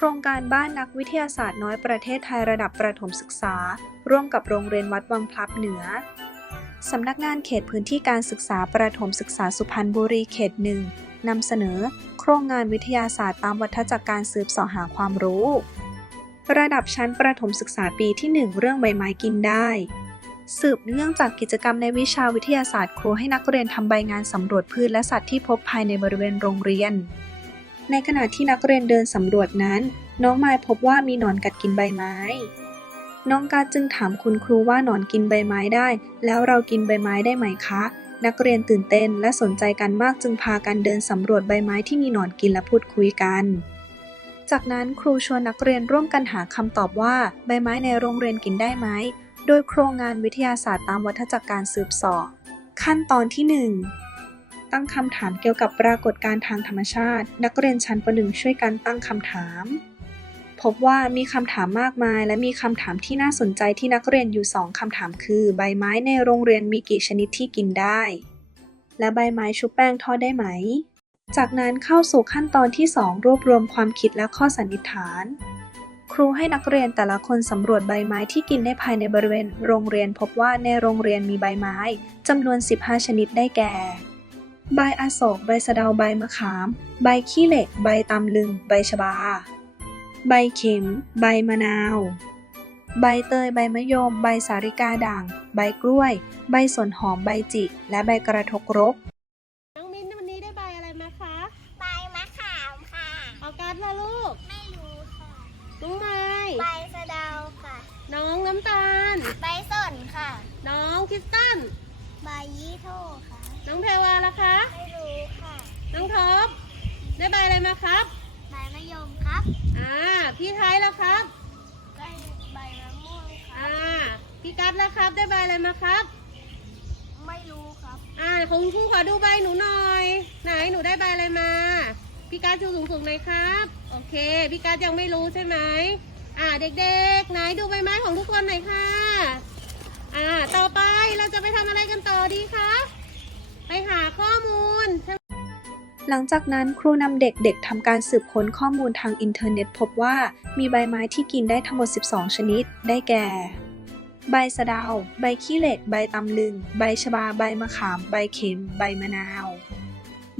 โครงการบ้านนักวิทยาศาสตร์น้อยประเทศไทยระดับประถมศึกษา ร่วมกับโรงเรียนวัดวังพลับเหนือ สำนักงานเขตพื้นที่การศึกษาประถมศึกษาสุพรรณบุรีเขตหนึ่งนำเสนอ โครงงานวิทยาศาสตร์ตามวัฏจักรการสืบเสาะหาความรู้ ระดับชั้นประถมศึกษาปีที่ 1 เรื่องใบไม้กินได้ สืบเนื่องจากกิจกรรมในวิชาวิทยาศาสตร์ครูให้นักเรียนทำใบงานสำรวจพืชและสัตว์ที่พบภายในบริเวณโรงเรียน ในขณะที่นักเรียนเดินสำรวจนั้น น้องมายพบว่ามีหนอนกัดกินใบไม้ น้องการจึงถามคุณครูว่าหนอนกินใบไม้ได้ แล้วเรากินใบไม้ได้ไหมคะ นักเรียนตื่นเต้นและสนใจกันมากจึงพากันเดินสำรวจใบไม้ที่มีหนอนกินและพูดคุยกัน จากนั้นครูชวนนักเรียนร่วมกันหาคำตอบว่าใบไม้ในโรงเรียนกินได้ไหม โดยโครงงานวิทยาศาสตร์ตามวัฏจักรการสืบสอบขั้นตอนที่ 1 ตั้งคำถามเกี่ยวกับปรากฏการณ์ทางธรรมชาติ นักเรียนชั้นประหนึ่งช่วยกันตั้งคำถาม พบว่ามีคำถามมากมาย และมีคำถามที่น่าสนใจที่นักเรียนอยู่2คำถามคือ ใบไม้ในโรงเรียนมีกี่ชนิดที่กินได้ และใบไม้ชุบแป้งทอดได้ไหม จากนั้นเข้าสู่ขั้นตอนที่ 2 รวบรวมความคิดและข้อสันนิษฐาน ครูให้นักเรียนแต่ละคนสำรวจใบไม้ที่กินได้ภายในบริเวณ โรงเรียนพบว่าในโรงเรียนมีใบไม้จำนวน 15 ชนิดได้แก่ ใบอโศกใบสะเดาใบมะขาม ใบขี้เหล็ก ใบตำลึง ใบชบา ใบเข็ม ใบมะนาว ใบเตยใบมะยม ใบสาริกาด่าง ใบกล้วย ใบสนหอมใบจิ และใบกระทกรก น้องมิ้นวันนี้ได้ใบอะไรมาคะ ใบมะขามค่ะ เอาการ์ดละลูก ไม่รู้ค่ะ น้องไม้ใบสะเดาค่ะ น้องน้ำตาล ใบสนค่ะ น้องคริสตัน ใบยี่โทค่ะ น้องแพรวาล่ะคะ ไม่รู้ค่ะน้องท็อปได้ใบอะไรมาครับ ใบมะยมครับ อ่า พี่ไทยล่ะครับใบใบมะม่วงครัอ่า บ พี่กัดล่ะครับ ได้ใบอะไรมาครับ ไม่รู้ครับ อ่าคุณครูขอดูใบหนูหน่อย ไหนหนูได้ใบอะไรมา พี่กัดชูสูงๆหน่อยครับ โอเค พี่กัดยังไม่รู้ใช่ไหม อ่าเด็กๆ ไหนดูใบไม้ของทุกคนหน่อยค่ะ อ่า ต่อไปเราจะไปทำอะไรกันต่อดีคะ หลังจากนั้นครูนำเด็กๆทำการสืบค้นข้อมูลทางอินเทอร์เน็ตพบว่ามีใบไม้ที่กินได้ทั้งหมด 12 ชนิด ได้แก่ ใบสะเดา ใบขี้เหล็ก ใบตำลึง ใบชบา ใบมะขาม ใบเข็ม ใบมะนาว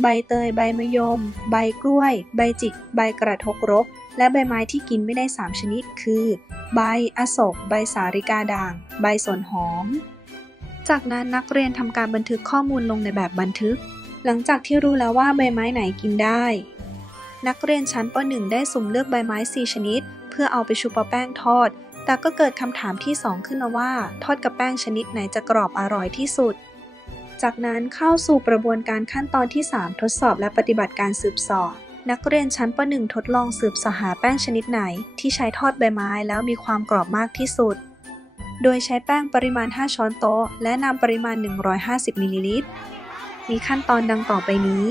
ใบเตย ใบมะยม ใบกล้วย ใบจิก ใบกระทกรก และใบไม้ที่กินไม่ได้ 3 ชนิด คือ ใบอโศก ใบสาริกาด่าง ใบสนหอม จากนั้นนักเรียนทำการบันทึกข้อมูลลงในแบบบันทึก หลังจากที่รู้แล้วว่าใบไม้ไหนกินได้ นักเรียนชั้นป .1 ได้สุ่มเลือกใบไม้ 4 ชนิด เพื่อเอาไปชุบแป้งทอด แต่ก็เกิดคำถามที่ 2 ขึ้นมาว่า ทอดกับแป้งชนิดไหนจะกรอบอร่อยที่สุด จากนั้นเข้าสู่กระบวนการขั้นตอนที่ 3 ทดสอบและปฏิบัติการสืบสอบนักเรียนชั้นป .1 ทดลองสืบสหาแป้งชนิดไหน ที่ใช้ทอดใบไม้แล้วมีความกรอบมากที่สุด โดยใช้แป้งปริมาณ 5 ช้อนโต๊ะ และน้ำปริมาณ 150 มิลลิลิตร มีขั้นตอนดังต่อไปนี้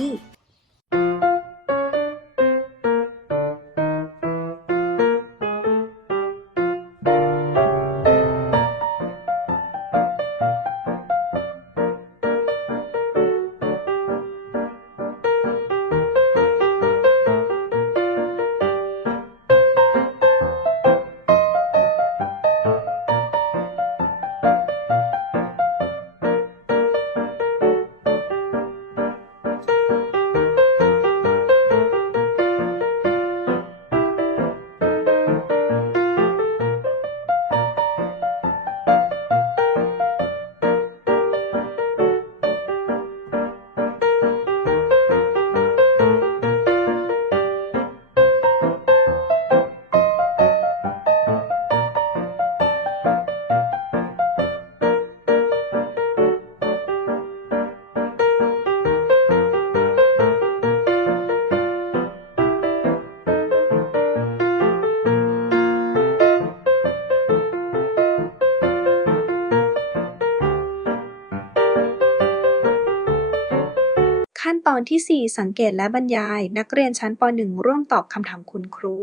ตอนที่ 4 สังเกตและบรรยาย นักเรียนชั้นป .1 ร่วมตอบคำถามคุณครู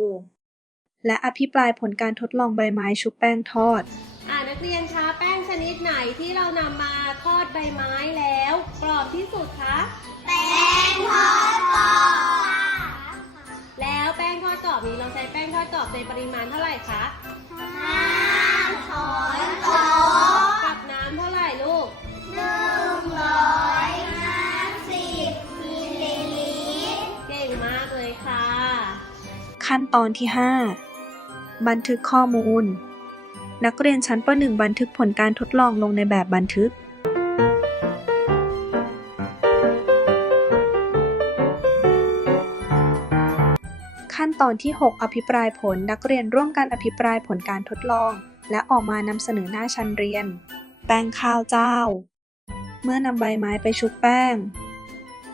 และอภิปรายผลการทดลองใบไม้ชุบแป้งทอด อ่านักเรียนคะแป้งชนิดไหนที่เรานำมาทอดใบไม้แล้วกรอบที่สุดคะแป้งทอดกรอบอแล้วแป้งทอดกรอบนี้เราใช้แป้งทอดกรอบในปริมาณเท่าไหร่คะห้าช้อนโต๊ะ ขั้นตอนที่ 5 บันทึกข้อมูล นักเรียนชั้นป .1 บันทึกผลการทดลองลงในแบบบันทึก ขั้นตอนที่ 6 อภิปรายผล นักเรียนร่วมกันอภิปรายผลการทดลอง และออกมานำเสนอหน้าชั้นเรียน แป้งข้าวเจ้า เมื่อนำใบไม้ไปชุบแป้ง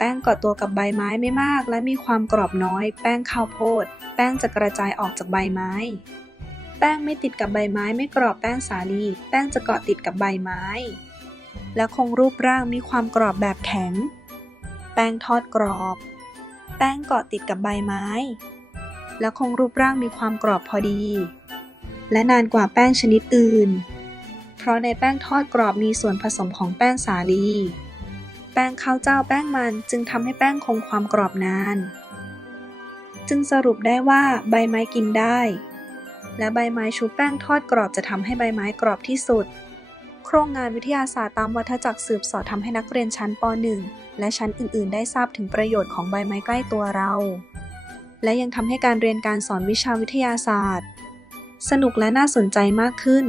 แป้งเกาะตัวกับใบไม้ไม่มาก และมีความกรอบน้อย แป้งข้าวโพด แป้งจะกระจายออกจากใบไม้ แป้งไม่ติดกับใบไม้ไม่กรอบแป้งสาลี แป้งจะเกาะติดกับใบไม้ และคงรูปร่างมีความกรอบแบบแข็ง แป้งทอดกรอบ แป้งเกาะติดกับใบไม้ และคงรูปร่างมีความกรอบพอดี และนานกว่าแป้งชนิดอื่น เพราะในแป้งทอดกรอบมีส่วนผสมของแป้งสาลี แป้งข้าวเจ้าแป้งมันจึงทำให้แป้งคงความกรอบนาน จึงสรุปได้ว่าใบไม้กินได้ และใบไม้ชุบแป้งทอดกรอบจะทำให้ใบไม้กรอบที่สุด โครงงานวิทยาศาสตร์ตามวัฏจักรสืบสอดทำให้นักเรียนชั้นป .1 และชั้นอื่น ๆ ได้ทราบถึงประโยชน์ของใบไม้ใกล้ตัวเรา และยังทำให้การเรียนการสอนวิชาวิทยาศาสตร์ สนุกและน่าสนใจมากขึ้น